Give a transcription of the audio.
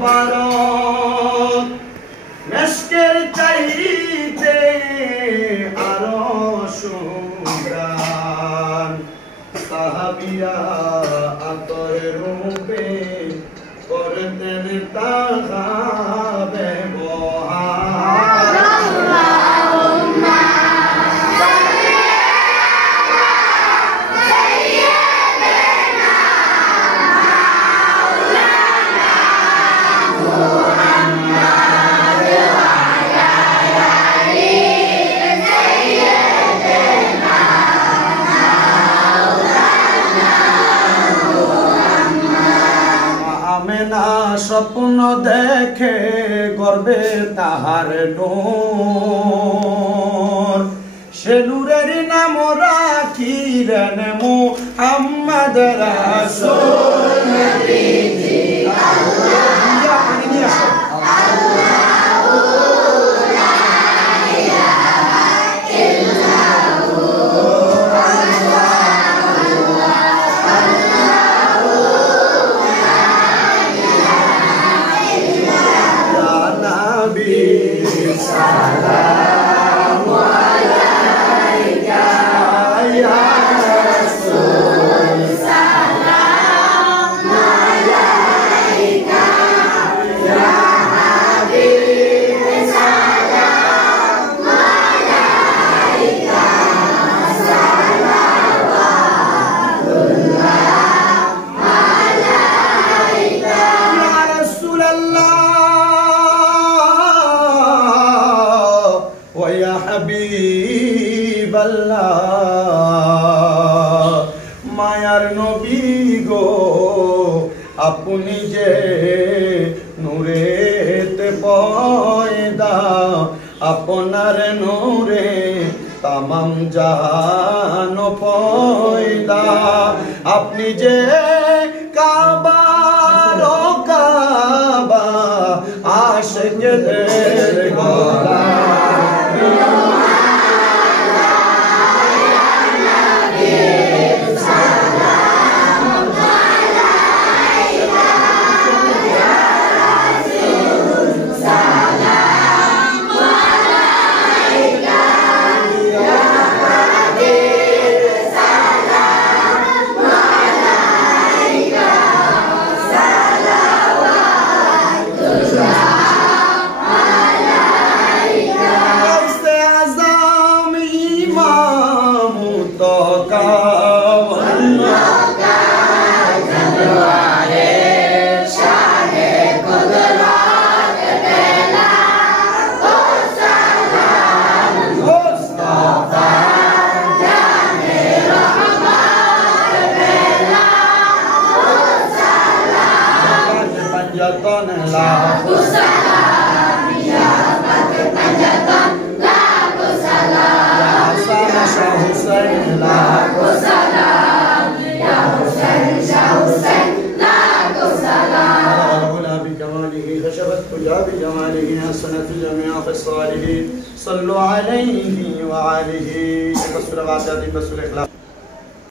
মোবারক মেশকের চাইতে আরো সুন্দর সাহাবিয়া আতর রূপে করতেন তাহাবে বহার স্বপ্ন দেখে গর্বে তাহার নূর সে নূরের নাম রাখিলেন মুহাম্মদ রাসূল নবীজি মায়ার নবী গো আপনি যে নূরেতে পয়দা আপনার নূরে তামাম জাহান পয়দা আপনি যে কাবার কাবা আশিকদের গলা بجماله حسنت جميع خصاله صلوا عليه وعليه بسم الله